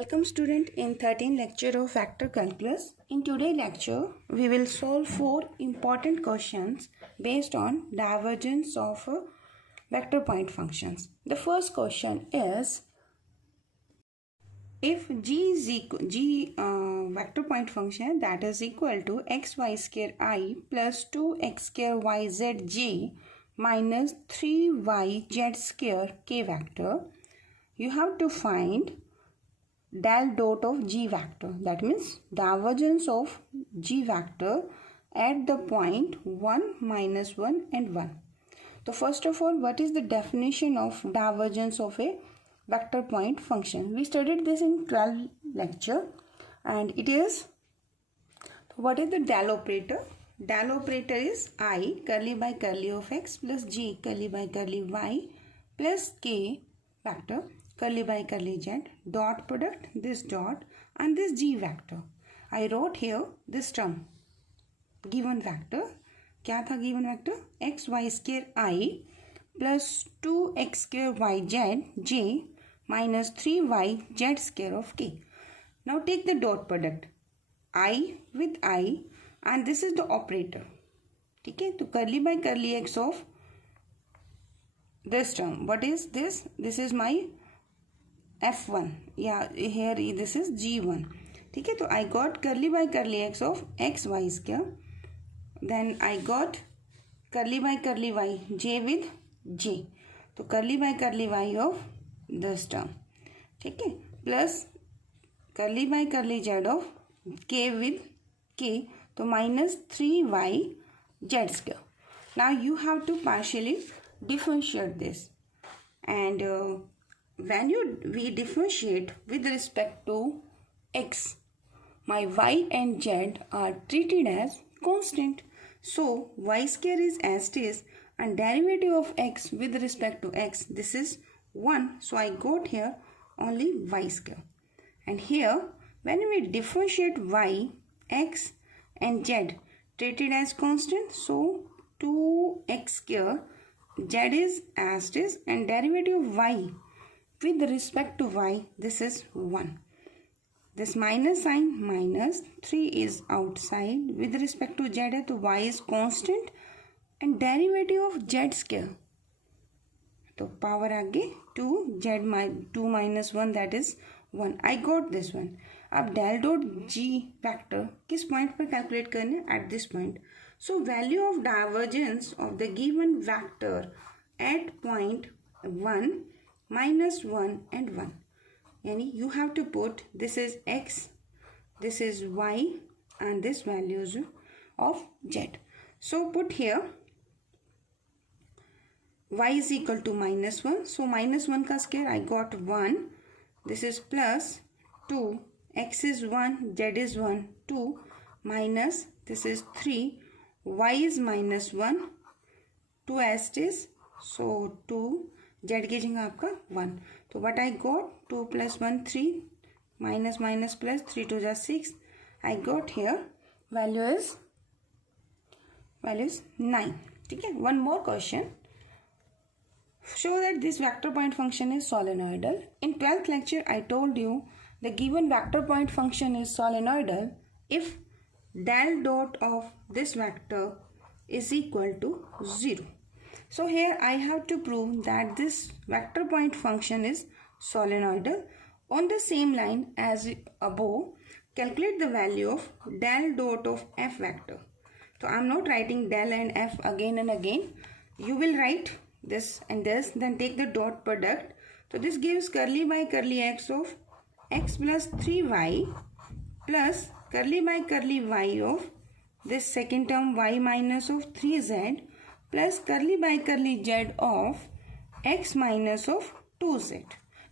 Welcome student in 13th lecture of vector calculus. In today's lecture, we will solve 4 important questions based on divergence of vector point functions. The first question is, if vector point function that is equal to xy square I plus 2x square yz j minus 3yz square k vector, you have to find del dot of g vector, that means divergence of g vector at the point 1, -1 and 1. So first of all, what is the definition of divergence of a vector point function? We studied this in 12th lecture, and it is, what is the del operator? Del operator is I curly by curly of x plus g curly by curly y plus k vector curly by curly z dot product this dot and this g vector. I wrote here this term given vector. क्या था given vector? x y square I plus 2x square yz j minus 3y z square of k. Now take the dot product I with I and this is the operator. ठीक है, तो curly by curly x of this term. What is this? This is my f1, yeah, here this is g1. ठीक है, तो I got curly by curly x of x y square, then I got curly by curly y j with j, तो curly by curly y of this term, ठीक है, plus curly by curly z of k with k, तो minus 3y z square. Now you have to partially differentiate this, and when we differentiate with respect to x, my y and z are treated as constant. So y square is as it is, and derivative of x with respect to x, this is 1. So I got here only y square. And here when we differentiate y, x and z treated as constant, so 2x square, z is as it is, and derivative of y with respect to y, this is 1. This minus sign, minus 3 is outside. With respect to z है तो y is constant and derivative of z square, तो power आगे 2 minus 1, that is 1. I got this one. अब del dot g vector किस point पर calculate करने? At this point. So value of divergence of the given vector at point 1, -1 and 1. Yani you have to put, this is x, this is y, and this values of z. So put here y is equal to -1. So -1 का square I got 1. This is plus 2. X is 1, z is 1, 2 minus this is 3. Y is -1. 2 as it is. So 2. Z की जगह आपका 1. तो what I got? 2 plus 1 3 minus plus 3 to the 6. I got here value is 9. ठीक है. One more question. Show that this vector point function is solenoidal. In 12th lecture I told you the given vector point function is solenoidal if del dot of this vector is equal to 0. So here I have to prove that this vector point function is solenoidal. On the same line as above, calculate the value of del dot of f vector. So I am not writing del and f again and again. You will write this and this, then take the dot product. So this gives curly by curly x of x plus 3y plus curly by curly y of this second term y minus of 3z plus curly by curly z of x minus of 2z.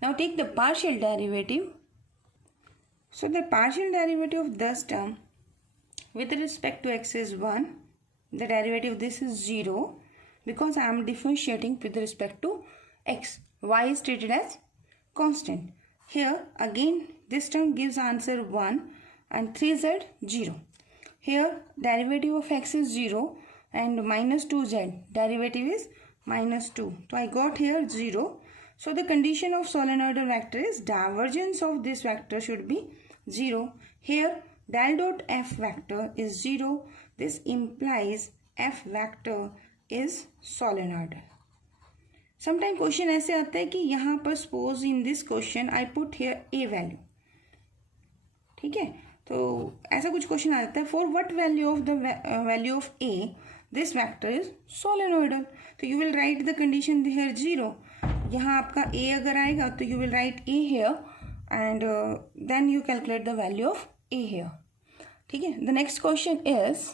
Now take the partial derivative. So the partial derivative of this term with respect to x is 1. The derivative of this is 0 because I am differentiating with respect to x. Y is treated as constant. Here again this term gives answer 1 and 3z 0. Here derivative of x is 0 and minus 2z, derivative is minus 2. So I got here 0. So the condition of solenoidal vector is divergence of this vector should be 0. Here del dot f vector is 0. This implies f vector is solenoidal. Sometime question ऐसे आता है कि यहाँ पर suppose in this question I put here a value, ठीक है, तो ऐसा कुछ क्वेश्चन आ जाता है for what value of the value of a this vector is solenoidal, तो you will write the condition here 0. यहाँ आपका ए अगर आएगा तो you will write a here and then you calculate the value of a here, ठीक है. The next question is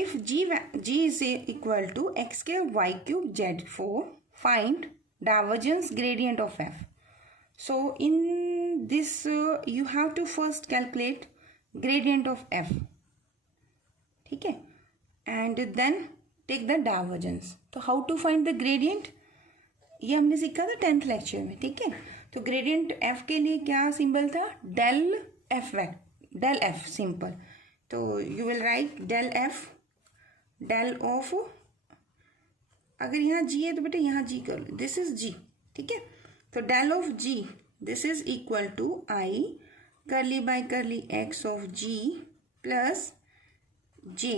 if g is equal to x cube y cube z4, find divergence gradient of f. So in this you have to first calculate gradient of f, ठीक है, and then take the divergence. तो how to find the gradient, ये हमने सीखा था 10th lecture में, ठीक है. तो ग्रेडियंट f के लिए क्या सिंबल था, del f सिंपल. तो you will write del f del of, अगर यहाँ जी है तो बेटा यहाँ जी कर लो, दिस इज जी, ठीक है. तो del of G this is equal to I curly by curly X of G plus J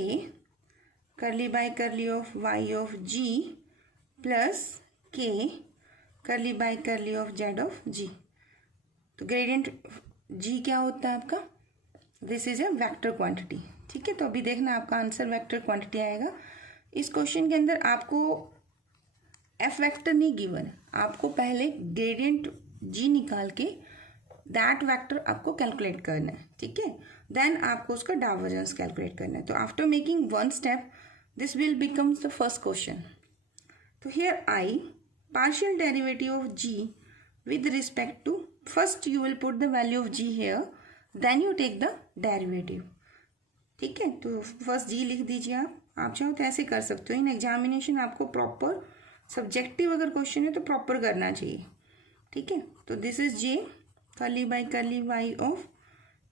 curly by curly of Y of G plus K curly by curly of Z of जी. तो gradient जी क्या होता है आपका, this is a vector quantity, ठीक है. तो अभी देखना आपका आंसर वेक्टर क्वांटिटी आएगा. इस क्वेश्चन के अंदर आपको एफ वेक्टर नहीं गिवन है, आपको पहले ग्रेडियंट जी निकाल के दैट वेक्टर आपको कैलकुलेट करना है, ठीक है. देन आपको उसका डाइवर्जेंस कैलकुलेट करना है. तो after making one step this will becomes the first question. तो here I partial derivative of g with respect to, first you will put the value of g here, then you take the derivative, ठीक है. तो first जी लिख दीजिए आप चाहो तो ऐसे कर सकते हो. इन एग्जामिनेशन आपको प्रॉपर सब्जेक्टिव अगर क्वेश्चन है तो प्रॉपर करना चाहिए, ठीक है. तो this is J curly by curly y of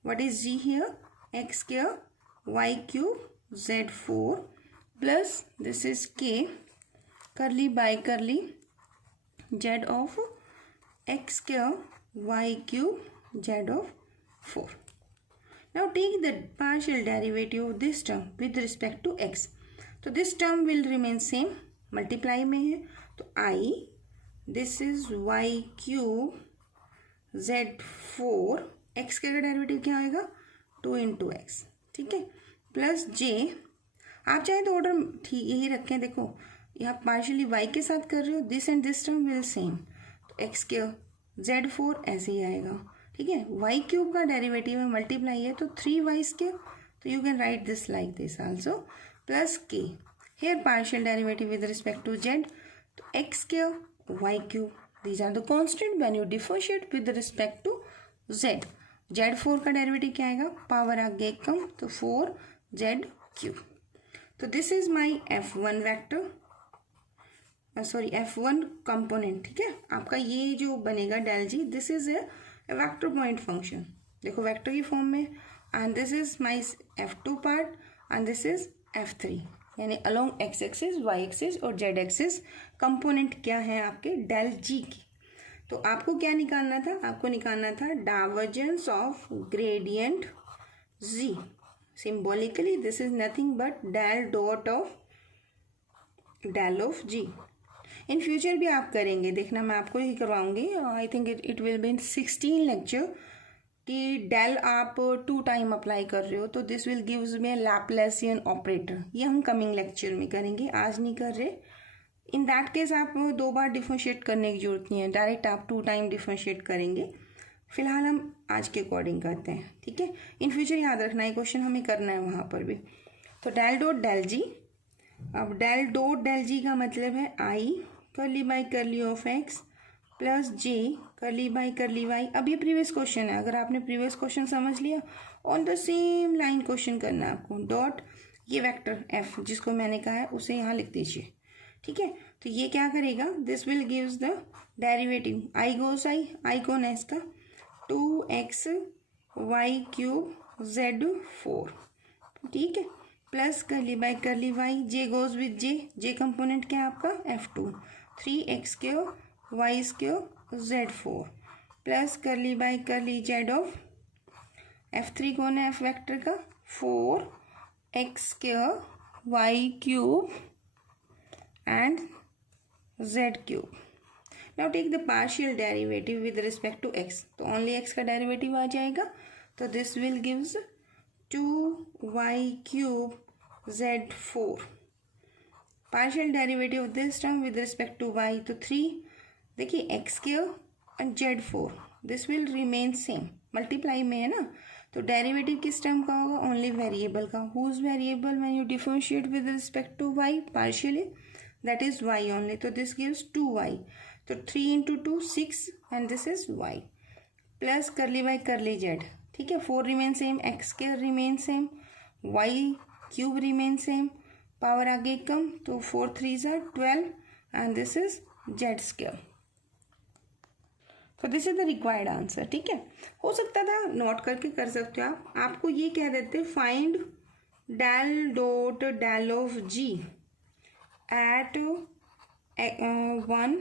what is g here, x square y cube z 4 plus this is k curly by curly z of x square y cube z of 4. Now take the partial derivative of this term with respect to x. तो this term will remain same, multiply में है तो I this is y cube z4 x का derivative क्या आएगा 2 into x, ठीक है, plus j. आप चाहें तो ऑर्डर ठीक यही रखें, देखो यहाँ पार्शियली y के साथ कर रहे हो, this and this term will same, तो x के z4 ऐसे ही आएगा, ठीक है. वाई क्यूब का डेरिवेटिव में मल्टीप्लाई है तो 3y स्क्वायर, तो you can write this like this also plus k. Here partial derivative with respect to z, तो x square y cube, these are the constant when you differentiate with respect to z. Z 4 का derivative क्या आएगा, power आगे कम तो 4 Z cube. तो this is my f1 vector, sorry f1 component, ठीक है. आपका ये जो बनेगा del G, this is a vector point function, देखो वेक्टर की फॉर्म में, and this is my f2 part and this is f3, यानी along x axis y axis और z एक्सिस कंपोनेंट क्या है आपके डेल जी की. तो आपको क्या निकालना था, आपको निकालना था divergence of gradient z. Symbolically this is nothing but del dot of del of g. In future भी आप करेंगे, देखना मैं आपको ही करवाऊंगी. I think it will be in 16 lecture कि डेल आप 2 टाइम अप्लाई कर रहे हो तो this will gives me Laplacian operator. ये हम कमिंग लेक्चर में करेंगे, आज नहीं कर रहे. इन दैट केस आप 2 बार डिफरेंशिएट करने की जरूरत नहीं है, डायरेक्ट आप 2 टाइम डिफरेंशिएट करेंगे. फिलहाल हम आज के अकॉर्डिंग करते हैं, ठीक है. इन फ्यूचर याद रखना है क्वेश्चन हमें करना है वहाँ पर भी. तो डेल डॉट डेल जी, अब डेल डॉट डेल जी का मतलब है आई करली बाई करली ऑफ एक्स प्लस जे करली बाई करली वाई. अब ये प्रीवियस क्वेश्चन है, अगर आपने प्रीवियस क्वेश्चन समझ लिया on the same line question करना है आपको. डॉट ये वेक्टर एफ जिसको मैंने कहा है उसे यहाँ लिख दीजिए, ठीक है. तो ये क्या करेगा, this will gives the derivative I goes I कौन है इसका 2x वाई क्यूब जेड 4, ठीक है, plus curly by curly Y, J goes with J component क्या है आपका f2, 3x² y² z4 plus curly by करली जेड ऑफ f3 कौन है f वेक्टर का 4x² y³ and z³. Now take the partial derivative with respect to x. तो only x का derivative आ जाएगा तो this will gives 2y³ z4. Partial derivative of this term with respect to y तो 3. देखिए x² and z4 this will remain same. Multiply में है ना तो डेरिवेटिव किस टर्म का होगा ओनली वेरिएबल का. Whose variable when you differentiate with respect to y partially that is y only. So this gives 2y. So 3 into 2 6 and this is y plus curly by curly z. ठीक है 4 remain same, x square remain same, y cube remain same. Power आगे कम तो 4 3s are 12 and this is z square. So this is the required answer. ठीक है हो सकता था नोट करके कर सकते हो आप. आपको ये कह देते find del dot del of g at 1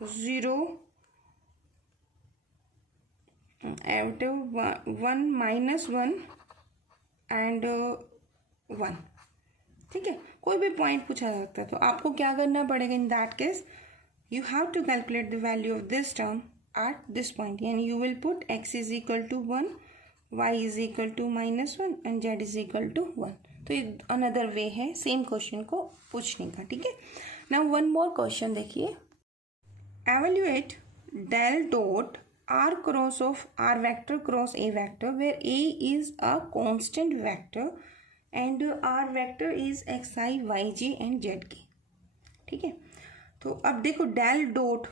0 at 1 minus 1 and 1. ठीक है कोई भी पॉइंट पूछा सकता है तो आपको क्या करना पड़ेगा in that case you have to calculate the value of this term at this point यानी you will put x is equal to 1 y is equal to -1 and z is equal to 1. तो ये another way है same question को पूछने का. ठीक है now one more question देखिए. Evaluate del dot r cross of r vector cross a vector where a is a constant vector and r vector is xi yj and zk. ठीक है तो अब देखो डेल डॉट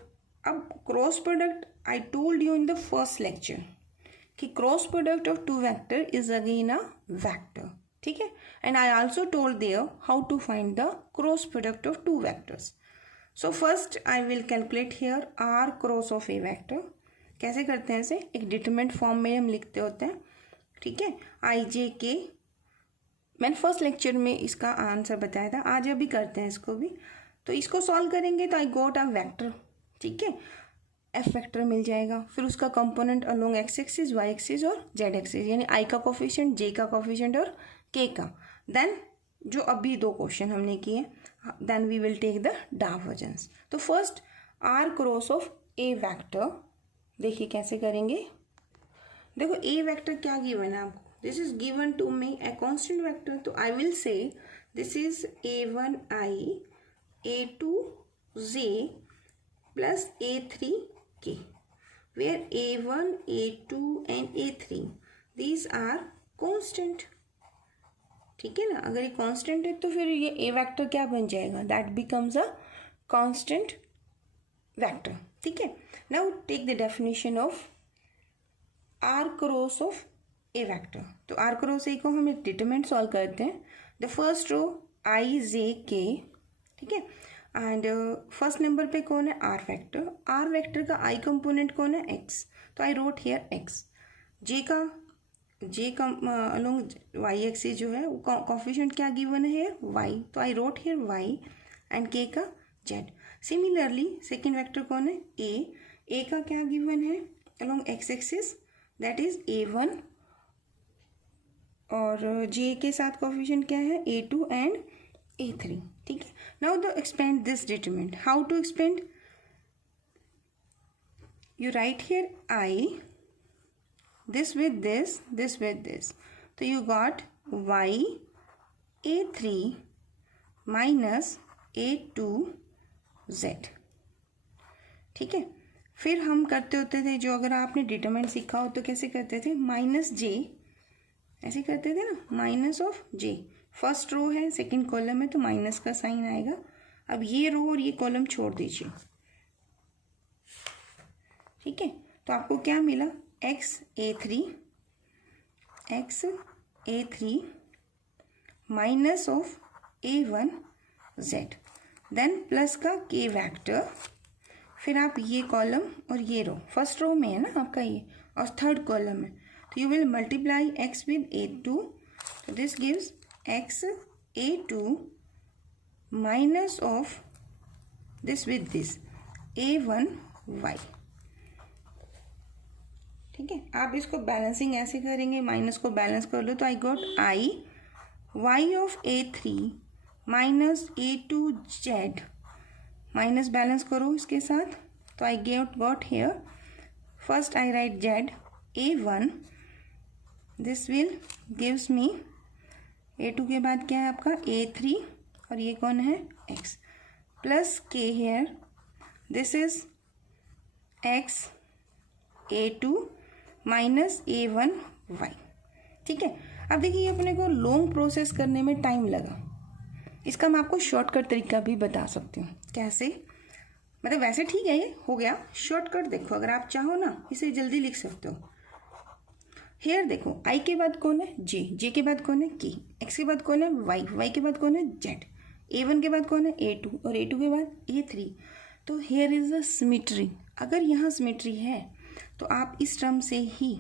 अब cross product I told you in the first lecture कि cross product of two vector is again a vector. ठीक है and I also told there how to find the cross product of two vectors. So first I will calculate here R cross of A vector. कैसे करते हैं इसे एक determinant form में हम लिखते होते हैं. ठीक है आई जे के मैंने फर्स्ट लेक्चर में इसका आंसर बताया था आज अभी करते हैं इसको भी. तो इसको सॉल्व करेंगे तो आई गोट अ वेक्टर. ठीक है एफ वेक्टर मिल जाएगा फिर उसका component along X axis Y axis और जेड एक्सिस यानी आई का कोफिशिएंट जे का कोफिशिएंट और के का. देन जो अभी दो क्वेश्चन हमने किए then we will take the divergence. तो first r cross of A vector देखिए कैसे करेंगे. देखो ए वेक्टर क्या गिवन है आपको this is given to me a constant vector. तो I will say this is a1i a2j plus a3k where a1 a2 and a3 these are constant. ठीक है ना अगर ये कांस्टेंट है तो फिर ये ए वेक्टर क्या बन जाएगा that becomes a constant vector. ठीक है now take the definition of R cross of A vector. तो आर क्रॉस ए को हम एक डिटरमिनेंट सॉल्व करते हैं. द फर्स्ट रो आई जे के. ठीक है एंड फर्स्ट नंबर पे कौन है आर वेक्टर. आर वेक्टर का आई कंपोनेंट कौन है एक्स. तो आई रोट हियर एक्स. जे का अलोंग वाई एक्सिस जो है वो कोफिशिएंट क्या गिवन है हियर वाई. तो I wrote here Y and K का जेड. सिमिलरली सेकेंड वेक्टर कौन है ए का क्या गिवन है along X axis that is a1 और जे के साथ कोफिशिएंट क्या है a2 एंड a3. ठीक है now the expand this determinant. How to expand you write here I this with this with this. So you got y a3 minus a2z. ठीक है फिर हम करते होते थे जो अगर आपने डिटरमिनेंट सीखा हो तो कैसे करते थे माइनस जे ऐसे करते थे ना minus of J. First row है सेकंड कॉलम है तो माइनस का साइन आएगा. अब ये रो और ये कॉलम छोड़ दीजिए. ठीक है तो आपको क्या मिला x a3 minus of a1 z then plus का k वेक्टर. फिर आप ये कॉलम और ये रो फर्स्ट रो में है ना आपका ये और थर्ड कॉलम है तो you will multiply x with a2. तो this gives x a2 minus of this with this a1 y। ठीक है, आप इसको बैलेंसिंग ऐसे करेंगे, माइनस को बैलेंस कर लो तो I got I y of a3 minus a2 z, minus balance करो इसके साथ तो I got here first I right z a1, this will gives me a2 के बाद क्या है आपका a3 और ये कौन है x plus k here, this is x a2 minus a1 y। ठीक है, अब देखिए अपने को लॉन्ग प्रोसेस करने में टाइम लगा, इसका मैं आपको शॉर्टकट तरीका भी बता सकती हूँ। कैसे, मतलब वैसे ठीक है ये हो गया, शॉर्टकट देखो अगर आप चाहो ना इसे जल्दी लिख सकते हो। हेयर देखो आई के बाद कौन है जे, जे के बाद कौन है के, एक्स के बाद कौन है वाई, वाई के बाद कौन है जेड, a1 के बाद कौन है a2 और a2 के बाद a3। तो हेयर इज अ सिमेट्री, अगर यहाँ सिमेट्री है तो आप इस टर्म से ही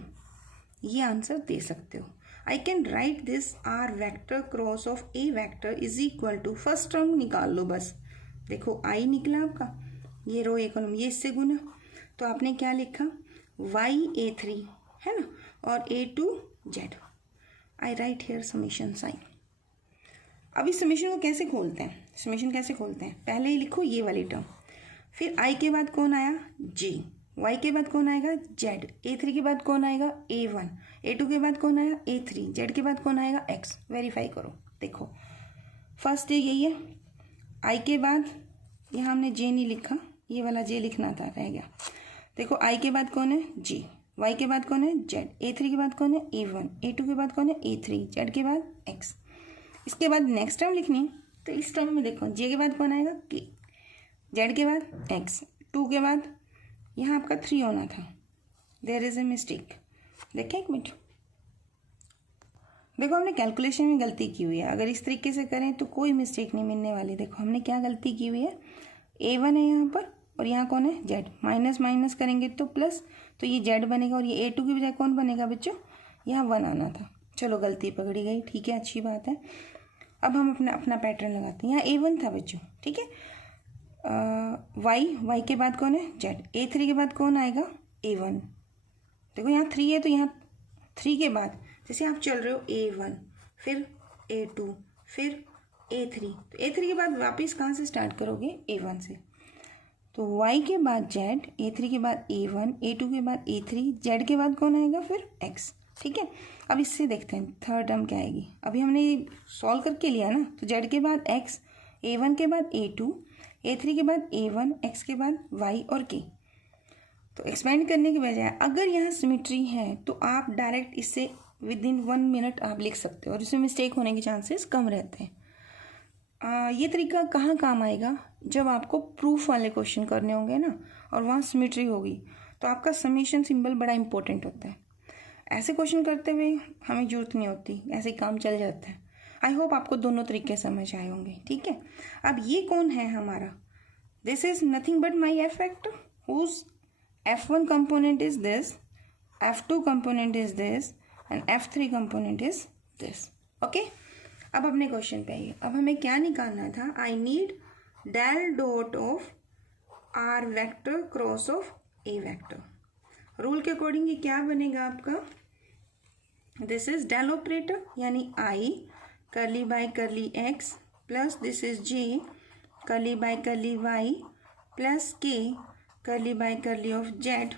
ये आंसर दे सकते हो। I can write this R vector cross of A vector is equal to, first term निकाल लो बस, देखो आई निकला आपका, ये रो ए कॉलम, ये इससे गुना तो आपने क्या लिखा वाई a3 है ना और a2 z। आई राइट हेयर समेशन साइन। अब इस समेशन को कैसे खोलते हैं, समेशन कैसे खोलते हैं, पहले ही लिखो ये वाली टर्म, फिर आई के बाद कौन आया j, y के बाद कौन आएगा z, a3 के बाद कौन आएगा a1, a2 के बाद कौन आया a3, z के बाद कौन आएगा x। वेरीफाई करो, देखो फर्स्ट यही है, i के बाद यहाँ हमने j नहीं लिखा, ये वाला j लिखना था, रह गया। देखो i के बाद कौन है j, y के बाद कौन है z, a3 के बाद कौन है a1, a2 के बाद कौन है a3, z के बाद x। इसके बाद नेक्स्ट टर्म लिखनी है तो इस टर्म में देखो j के बाद कौन आएगा k, z के बाद x, 2 के बाद यहाँ आपका 3 होना था, देयर इज ए मिस्टेक। देखिए एक मिनट, देखो हमने कैलकुलेशन में गलती की हुई है, अगर इस तरीके से करें तो कोई मिस्टेक नहीं मिलने वाली। देखो हमने क्या गलती की हुई है, a1 है यहाँ पर और यहाँ कौन है z, माइनस माइनस करेंगे तो प्लस, तो ये z बनेगा और ये a2 की बजाय कौन बनेगा बच्चों, यहाँ 1 आना था। चलो गलती पकड़ी गई, ठीक है अच्छी बात है। अब हम अपना पैटर्न लगाते हैं, यहाँ a1 था बच्चों, ठीक है, y के बाद कौन है z, a3 के बाद कौन आएगा a1। देखो यहाँ 3 है तो यहाँ 3 के बाद जैसे आप चल रहे हो a1 फिर a2 फिर a3, तो a3 के बाद वापस कहाँ से स्टार्ट करोगे a1 से, तो y के बाद z, a3 के बाद a1, a2 के बाद a3, z के बाद कौन आएगा फिर x। ठीक है, अब इससे देखते हैं थर्ड टर्म क्या आएगी। अभी हमने सॉल्व करके लिया ना, तो z के बाद x, a1 के बाद a2, a3 के बाद a1, x के बाद y और k। तो एक्सपेंड करने की बजाय अगर यहाँ सिमेट्री है तो आप डायरेक्ट इससे विद इन 1 मिनट आप लिख सकते हो और इसमें मिस्टेक होने के चांसेस कम रहते हैं। ये तरीका कहाँ काम आएगा, जब आपको प्रूफ वाले क्वेश्चन करने होंगे ना और वहाँ सिमेट्री होगी तो आपका समेशन सिंबल बड़ा इंपॉर्टेंट होता है। ऐसे क्वेश्चन करते हुए हमें जरूरत नहीं होती, ऐसे काम चल जाता है। आई होप आपको दोनों तरीके समझ आए होंगे। ठीक है, अब ये कौन है हमारा, this is nothing but my F vector whose f1 component is this, f2 component is this and f3 component is this। Okay, अब अपने क्वेश्चन पे आइए। अब हमें क्या निकालना था, I need del dot of r vector cross of A vector. Rule के अकॉर्डिंग ये क्या बनेगा आपका, दिस इज डेल ऑपरेटर यानी i curly by curly x plus this is j curly by curly y plus k curly by curly of z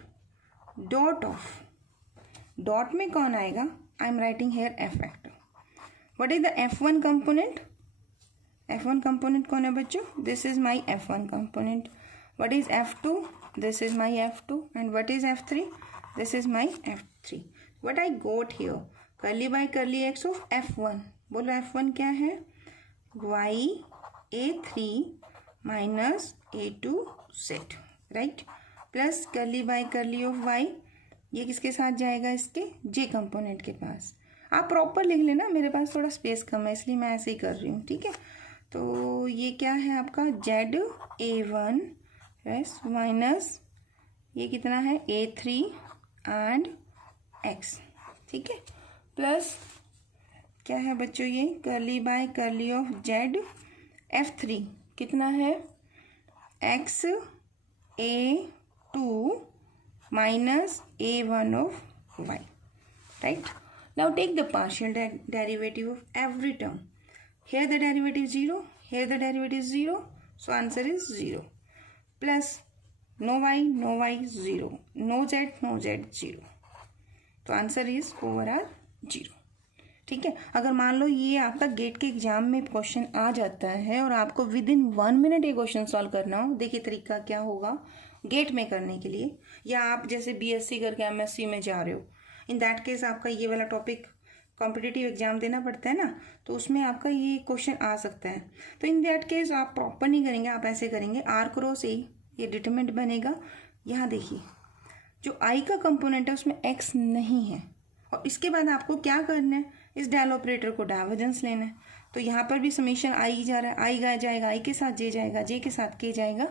dot of, dot में कौन आएगा, I am writing here f vector. What is the f1 component, f1 component कौन है बच्चों, this is my f1 component. What is f2, this is my f2 and what is f3, this is my f3। What I got here, curly by curly X of f1, बोलो f1 क्या है, y a3 minus a2 z, right, plus curly by curly of y, ये किसके साथ जाएगा, इसके j component के पास। आप प्रॉपर लिख लेना, मेरे पास थोड़ा स्पेस कम है इसलिए मैं ऐसे ही कर रही हूँ। ठीक है, तो ये क्या है आपका z a1 यस माइनस ये कितना है a3 एंड x। ठीक है, प्लस क्या है बच्चों ये curly by curly of z f3 कितना है x a2 minus a1 of y, right? Now take the partial derivative of every term. Here the derivative is 0, here the derivative is 0, so answer is 0. Plus no y 0, no z 0, तो answer is overall 0. ठीक है. अगर मान लो ये आपका gate के exam में question आ जाता है और आपको विद इन 1 मिनट ये क्वेश्चन सॉल्व करना हो, देखिए तरीका क्या होगा गेट में करने के लिए, या आप जैसे बीएससी करके एमएससी में जा रहे हो, इन दैट केस आपका ये वाला टॉपिक कॉम्पिटिटिव एग्जाम देना पड़ता है ना, तो उसमें आपका ये क्वेश्चन आ सकता है. तो इन दैट केस आप प्रॉपर नहीं करेंगे, आप ऐसे करेंगे आर क्रॉस ए, ये डिटरमिनेंट बनेगा. यहाँ देखिए जो आई का कंपोनेंट है उसमें एक्स नहीं है, और इसके बाद आपको क्या करना है, इस डायल ऑपरेटर को डाइवर्जेंस लेना है. तो यहाँ पर भी समीशन आई जा रहा है, आई जाएगा आई के साथ जे जाएगा, जे के साथ के जाएगा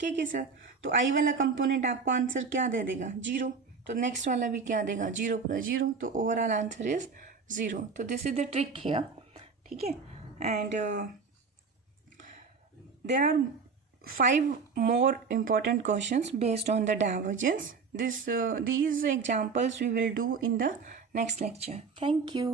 के साथ. तो आई वाला कंपोनेंट आपको आंसर क्या दे देगा 0. तो नेक्स्ट वाला भी क्या देगा 0 + 0, तो ओवरऑल आंसर इज 0. तो this is the trick here. ठीक है. And there are 5 more important questions based on the divergence. These examples we will do in the next lecture. Thank you.